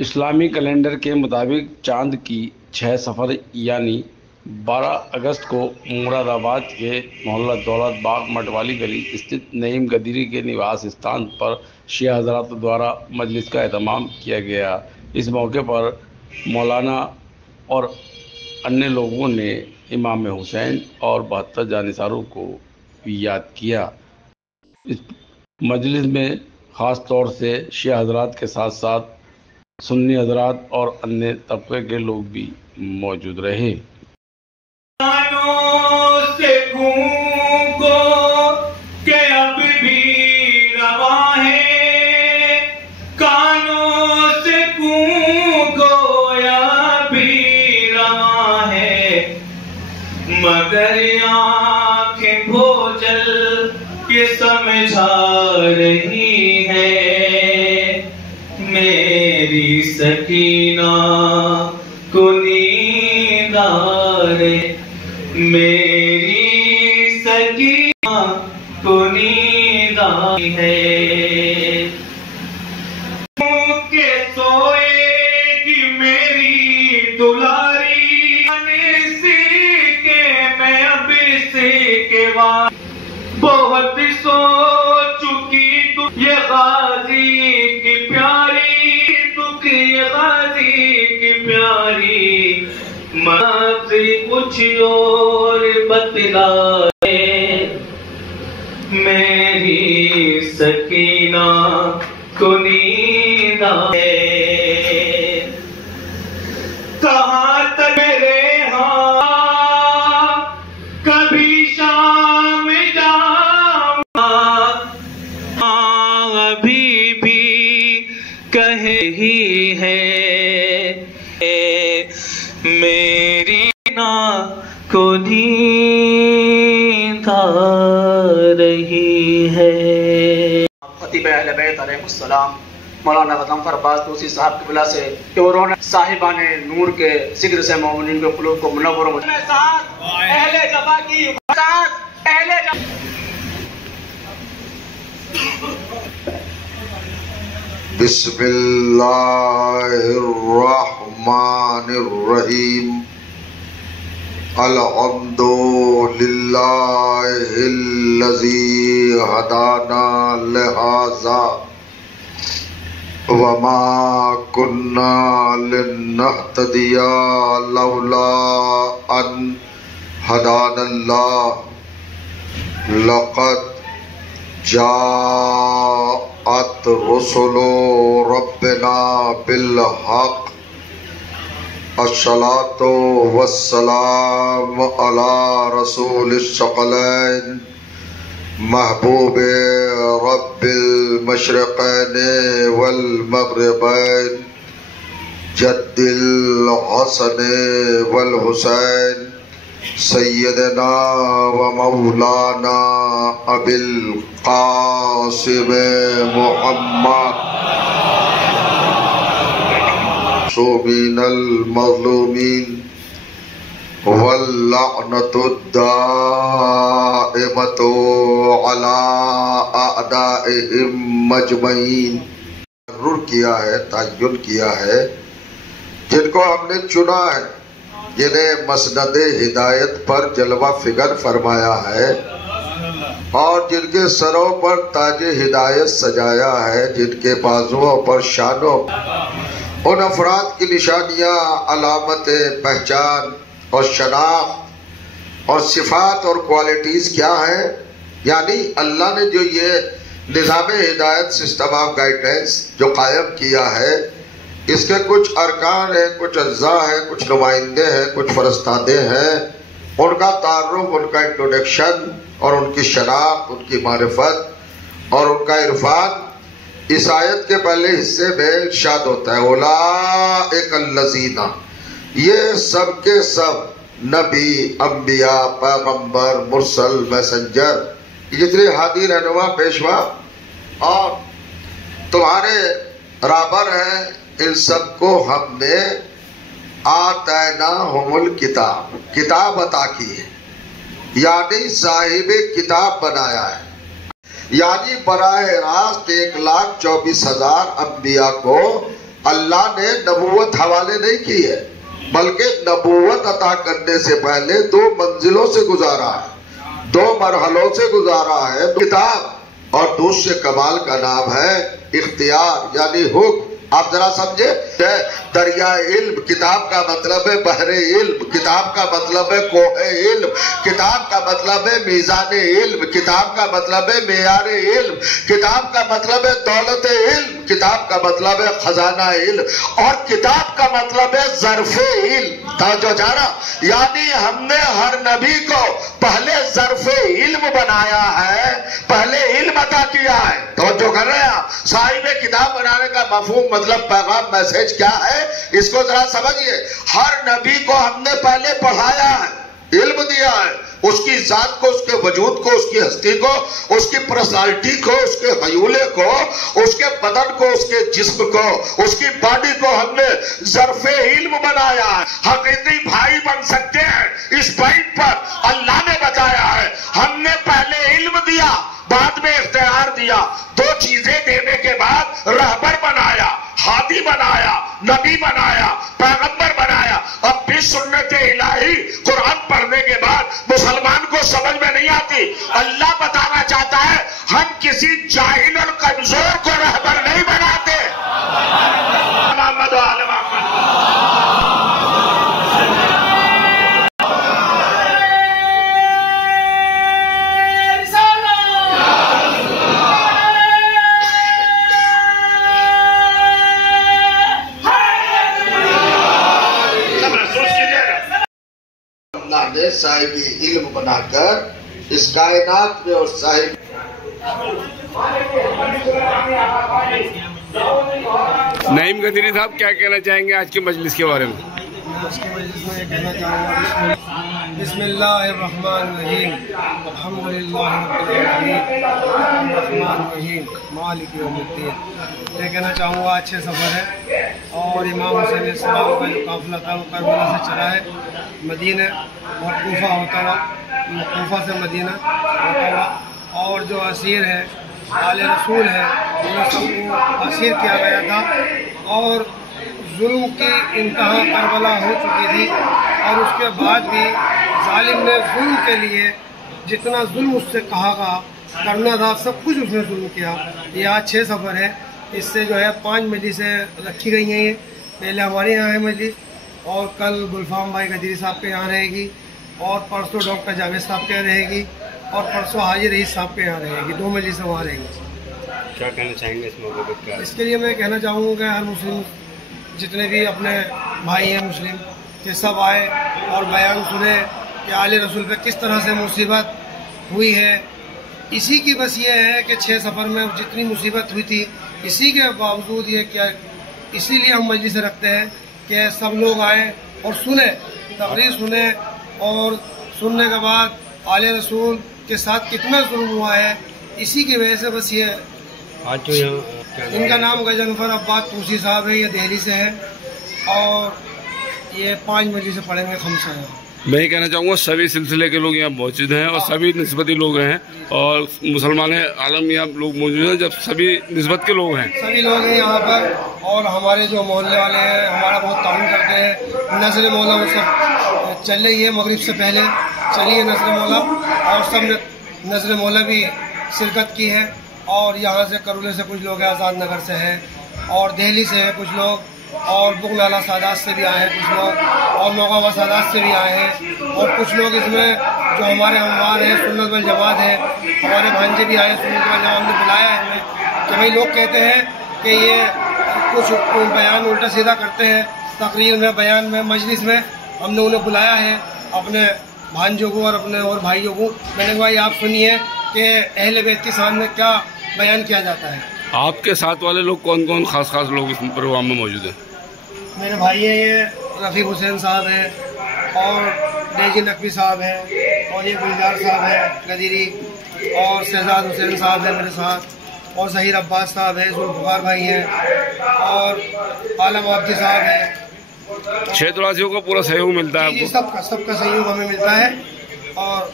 इस्लामी calendar के मुताबिक चांद की 6 सफ़र यानी 12 अगस्त को मुरादाबाद के मोहल्ला दौलत बाग मटवाली गली स्थित नईम गदरी के निवास स्थान पर शिया हज़रात द्वारा मजलिस का एहतमाम किया गया। इस मौके पर मौलाना और अन्य लोगों ने इमाम हुसैन और 72 जानिसारों को याद किया। इस मजलिस में ख़ास तौर से शिया हज़रात के साथ साथ सुन्नी हज़रात और अन्य तबके के लोग भी मौजूद रहे। से गूंगो के अब भी रवा है, कानों से गूंगो या भी रवा है, मगर आंखें भोजल के समझा रही है। मेरी सकीना को नींद आ रे, मेरी सकीना को नींद आई है। के सोएगी मेरी दुलारी, सी के मैं अब से के बाद बहुत सो चुकी दुख ये गाजी की प्यारी, दुख ये गाजी की प्यारी, माँ कुछ और बतलाए। मेरी सकीना को नींद आए, कहाँ तक मेरे हाँ कभी शाम जाऊंगा, अभी भी कहे ही है। मेरी ना को नींद आ रही है। खतीब अहले बैत अलैहिस्सलाम मौलाना गज़नफ़र अब्बास तूसी साहब की बिला से कि उन्होंने साहिबाने नूर के जिक्र से मोमिनीन के क़ुलूब को मुनव्वर अहले जफ़ा की अहले बिस्मिल्लाहिर्रहमानिर्रहीम। अल्हम्दुलिल्लाहिल्लज़ी हदाना लिहाज़ा वमा कुन्ना लिनहतदिया लौला अन हदानल्लाह लक़द जाअत रुसुलु रब्बिना बिल हक़ अस्सलातु वस्सलाम अला रसूलिस सकलैन महबूबे रब्बिल मशरिक़ैन वल मग़रिबैन जद्दिल हसन वल हुसैन सय्यदना व मौलाना अबिल क़ासिम मुहम्मद सुमीनल मज़लूमीन वल्लअनतु दाइमतु अला अअदाइहिम मजमईन। ज़रूर किया है, तय्युन किया है, जिनको हमने चुना है, जिन्हें मसनद हिदायत पर जलवा फिगर फरमाया है और जिनके सरों पर ताज हिदायत सजाया है, जिनके बाजुओं पर शानों उन अफराद की निशानियां, अलामतें, पहचान और शनाख्त और सिफात और क्वालिटीज क्या है। यानी अल्लाह ने जो ये निज़ाम हिदायत सिस्टम ऑफ गाइडेंस जो कायम किया है, इसके कुछ अरकान हैं, कुछ अज्जा हैं, कुछ नुमाइंदे हैं, कुछ फरस्तादे हैं। उनका तारुफ, उनका इंट्रोडक्शन और उनकी शनाख्त, उनकी मारिफत और उनका इरफान इस आयत के पहले हिस्से में इरशाद होता है, उलाइक अल्लज़ीना, ये सब के सब नबी, अंबिया, पैगंबर, मुरसल, मैसेंजर, जितने हादी, रहनुमा, पेशवा और तुम्हारे राबर हैं, इन सबको हमने आतैना हुमुल किताब, किताब अता की है, यानी साहिब किताब बनाया है। यानी बराह रास्त 1,24,000 अंबिया को अल्लाह ने नबूवत हवाले नहीं की है, बल्कि नबूवत अता करने से पहले 2 मंजिलों से गुजारा है, 2 मरहलों से गुजारा है। किताब और दूसरे कमाल का नाम है इख्तियार यानी हुक्म। आप जरा समझे, दरिया इल्म, किताब का मतलब है बहरे इल्म, किताब का मतलब है कोहे इल्म, किताब का मतलब है मीज़ाने इल्म, किताब का मतलब है मेयारे इल्म, किताब का मतलब है दौलत इल्म, किताब का मतलब है खजाना इल्म, और किताब का मतलब है ज़र्फ़े इल्म। जो जाना, यानी हमने हर नबी को पहले ज़र्फ़े इल्म बनाया है, पहले इल्म अता किया है। तो जो कर रहे हैं साहिब किताब बनाने का मफहूम मतलब पैगाम मैसेज क्या है, इसको जरा समझिए। हर नबी को हमने पहले पढ़ाया है, इल्म दिया है, उसकी जात को, उसके वजूद को, उसकी हस्ती को, उसकी पर्सनालिटी को, उसके हयूले को, उसके बदन को, उसके जिस्म को, उसकी बॉडी को हमने ज़र्फ़े इल्म बनाया है। हकीकी भाई बन सकते हैं इस पॉइंट पर अल्लाह ने बताया है। हमने पहले इल्म दिया, बाद में इख्तियार दिया। 2 चीजें देने के बाद रहबर बनाया, हादी बनाया, नबी बनाया, पैगंबर बनाया। अब भी सुन्नत इलाही कुरान पढ़ने के बाद मुसलमान को समझ में नहीं आती। अल्लाह बताना चाहता है हम किसी जाहिल और कमजोर को रहबर नहीं बनाते। मोहम्मद व आले मोहम्मद। साहिब इल्म बनाकर इस कायनात में और साहिब नईम गदीरी साहब क्या कहना चाहेंगे आज के मजलिस के बारे में? आज के मजलिस में ये कहना चाहूँगा बिस्मिल्लाहिर्रहमानिर्रहीम अल्हम्दुलिल्लाहि रब्बिल आलमीन अर्रहमानिर्रहीम मालिक यौमिद्दीन। ये कहना चाहूँगा अच्छे सफ़र है और इमाम हुसैन अलैहिस्सलाम का जो काफ़िला था वो करबला से चला है मदीना और कूफा होता हुआ, कूफा से मदीना होता हुआ, और जो असीर है आले रसूल है उन सबको असीर किया गया था और जुल्म की इंतहा करबला हो चुकी थी। और उसके बाद भी जालिम ने जुल्म के लिए जितना जुल्म उससे कहा करना था सब कुछ उसने जुल्म किया। ये आज 6 सफ़र है, इससे जो है 5 मजलिसें रखी गई हैं। ये पहले हमारे यहाँ है मजलिस, और कल गुलफाम भाई गदीरी साहब के यहाँ रहेगी, और परसों डॉक्टर जावेद साहब के यहाँ रहेगी, और परसों हाजी रईस साहब के यहाँ रहेगी। 2 मजलिसें वहाँ रहेंगी। क्या कहना चाहेंगे इस मौके पर? इसके लिए मैं कहना चाहूँगा कि हर मुस्लिम जितने भी अपने भाई हैं मुस्लिम के सब आए और बयान सुने कि आले रसूल पे किस तरह से मुसीबत हुई है। इसी की बस ये है कि 6 सफ़र में जितनी मुसीबत हुई थी, इसी के बावजूद ये क्या, इसीलिए हम मजलिस रखते हैं कि सब लोग आए और सुने, तकरीर सुने, और सुनने के बाद आले रसूल के साथ कितना जुल्म हुआ है, इसी की वजह से बस ये। आज जो यहाँ इनका नाम गजनफर अब्बास तूसी साहब है, ये दिल्ली से है, और ये 5 मजलिसें पढ़ेंगे खमसा है। मैं ये कहना चाहूँगा सभी सिलसिले के लोग यहाँ मौजूद हैं और सभी निस्बती लोग हैं, और मुसलमान आलम यहाँ लोग मौजूद हैं, जब सभी निस्बत के लोग हैं, सभी लोग हैं यहाँ पर। और हमारे जो मोहल्ले वाले हैं हमारा बहुत ताउन करते हैं। नजर मौला वो सब चल रही है, मगरिब से पहले चली है नजर मौला, और सब नजर मौला भी शिरकत की है। और यहाँ से करुले से कुछ लोग हैं, आज़ाद नगर से हैं, और दिल्ली से हैं कुछ लोग, और बुगनाला सादात से भी आए हैं कुछ लोग, और मोगामा सादात से भी आए हैं, और कुछ लोग इसमें जो हमारे हमवार हैं सुन्नत वल जमात है, हमारे भांजे भी आए सुन्नत वल जमात ने बुलाया है हमें कि भाई लोग कहते हैं कि ये कुछ बयान उल्टा सीधा करते हैं तकरीर में, बयान में, मजलिस में। हमने उन्हें बुलाया है अपने भांजों को और अपने और भाइयों को। मैंने कहा भाई आप सुनिए कि अहले बैत के सामने क्या बयान किया जाता है। आपके साथ वाले लोग कौन कौन खास लोग इस प्रोग्राम में मौजूद हैं? मेरे भाई हैं, ये रफ़ीक हुसैन साहब हैं, और डेजी नकवी साहब हैं, और ये गुलजार साहब हैं गदीरी, और शहजाद हुसैन साहब हैं मेरे साथ, और ज़हीर अब्बास साहब हैं, जुल्फ़िकार भाई हैं, और आलम आब्दी साहब हैं। क्षेत्रवासियों को पूरा सहयोग मिलता है आपको? सबका सहयोग हमें मिलता है। और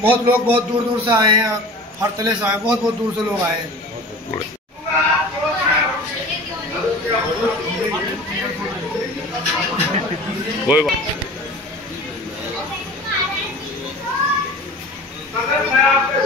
बहुत लोग बहुत दूर दूर से आए हैं, हर तले से आए, बहुत दूर से लोग आए हैं। कोई बात अगर मैं आपके